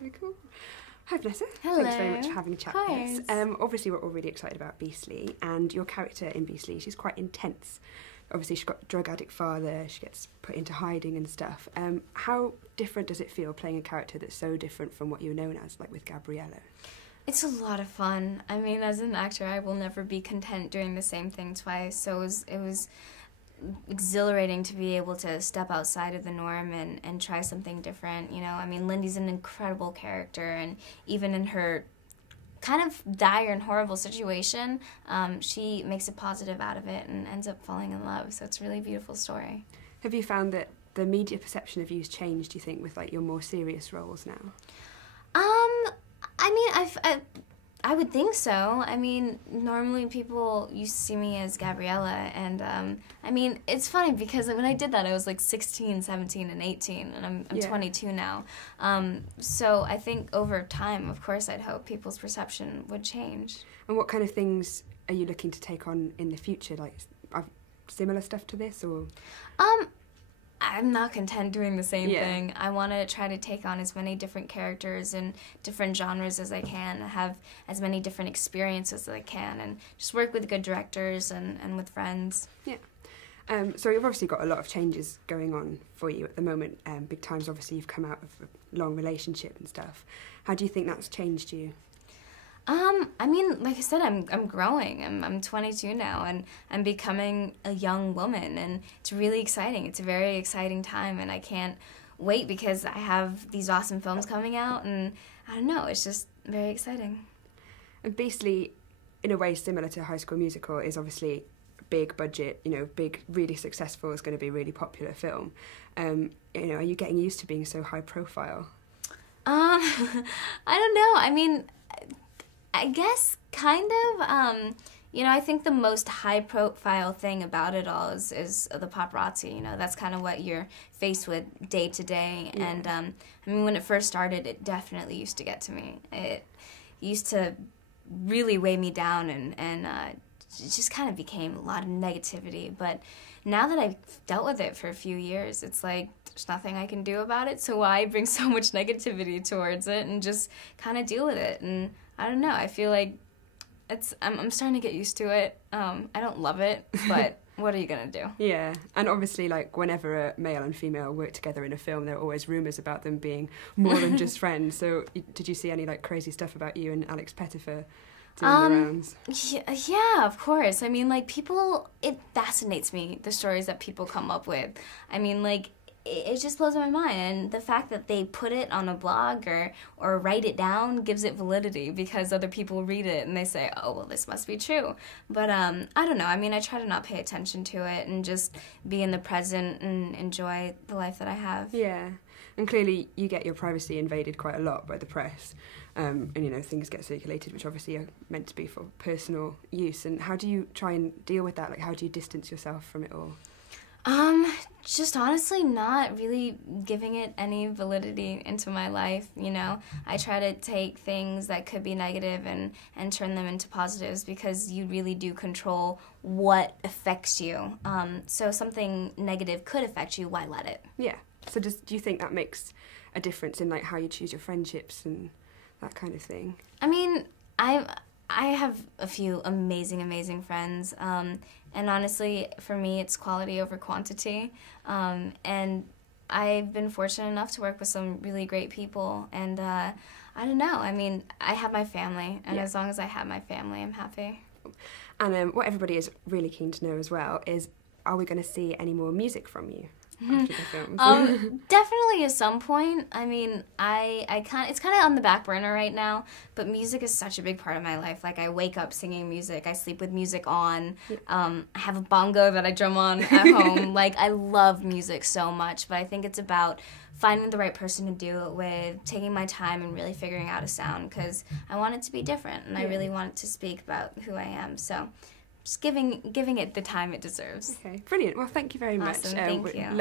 Very cool. Hi Vanessa. Hello. Thanks very much for having a chat with us. Of Obviously we're all really excited about Beastly, and your character in Beastly, she's quite intense. Obviously she's got a drug addict father, she gets put into hiding and stuff. How different does it feel playing a character that's so different from what you were known as, like with Gabriella? It's a lot of fun. I mean, as an actor, I will never be content doing the same thing twice, so it was exhilarating to be able to step outside of the norm and try something different, you know. I mean, Lindy's an incredible character, and even in her kind of dire and horrible situation, she makes a positive out of it and ends up falling in love, so it's a really beautiful story. Have you found that the media perception of you's changed, do you think, with like your more serious roles now? I mean, I would think so. I mean, normally people used to see me as Gabriella, and I mean, it's funny because when I did that, I was like 16, 17, and 18, and I'm 22 now. So I think over time, of course, I'd hope people's perception would change. And what kind of things are you looking to take on in the future? Like similar stuff to this, or? I'm not content doing the same thing. I want to try to take on as many different characters and different genres as I can, have as many different experiences as I can, and just work with good directors and with friends. Yeah. So you've obviously got a lot of changes going on for you at the moment. Big times, obviously, you've come out of a long relationship and stuff. How do you think that's changed you? I mean, like I said, I'm growing. I'm 22 now, and I'm becoming a young woman, and it's really exciting. It's a very exciting time, and I can't wait because I have these awesome films coming out, and I don't know, it's just very exciting. And Beastly, in a way similar to High School Musical, is obviously big budget, you know, big, really successful, is going to be a really popular film. You know, are you getting used to being so high profile? I don't know. I mean, I guess kind of, you know, I think the most high-profile thing about it all is the paparazzi, you know. That's kind of what you're faced with day to day. Yeah. And, I mean, when it first started, it definitely used to get to me. It used to really weigh me down, and it just kind of became a lot of negativity. But now that I've dealt with it for a few years, it's like there's nothing I can do about it, so why bring so much negativity towards it and just kind of deal with it? And I don't know, I feel like I'm starting to get used to it. I don't love it, but what are you going to do? Yeah, and obviously, like, whenever a male and female work together in a film, there are always rumours about them being more than just friends. So did you see any, like, crazy stuff about you and Alex Pettyfer doing the rounds? Yeah, of course. I mean, like, it fascinates me, the stories that people come up with. I mean, like, it just blows my mind, and the fact that they put it on a blog or write it down gives it validity because other people read it and they say, oh, well, this must be true. But I don't know. I mean, I try to not pay attention to it and just be in the present and enjoy the life that I have. Yeah, and clearly you get your privacy invaded quite a lot by the press, and, you know, things get circulated which obviously are meant to be for personal use. And how do you try and deal with that? Like, how do you distance yourself from it all? Just honestly not really giving it any validity into my life, you know. I try to take things that could be negative and turn them into positives because you really do control what affects you. So something negative could affect you, why let it? Yeah. So do you think that makes a difference in, like, how you choose your friendships and that kind of thing? I mean, I have a few amazing friends, and honestly, for me, it's quality over quantity, and I've been fortunate enough to work with some really great people, and I don't know, I mean, I have my family, and as long as I have my family, I'm happy. And what everybody is really keen to know as well is, are we going to see any more music from you after the films? Definitely at some point. I mean, it's kind of on the back burner right now, but music is such a big part of my life. Like, I wake up singing music, I sleep with music on, I have a bongo that I drum on at home. Like, I love music so much, but I think it's about finding the right person to do it with, taking my time and really figuring out a sound, because I want it to be different, and I really want it to speak about who I am, so just giving it the time it deserves. Okay, brilliant. Well, thank you very much. Awesome, thank you.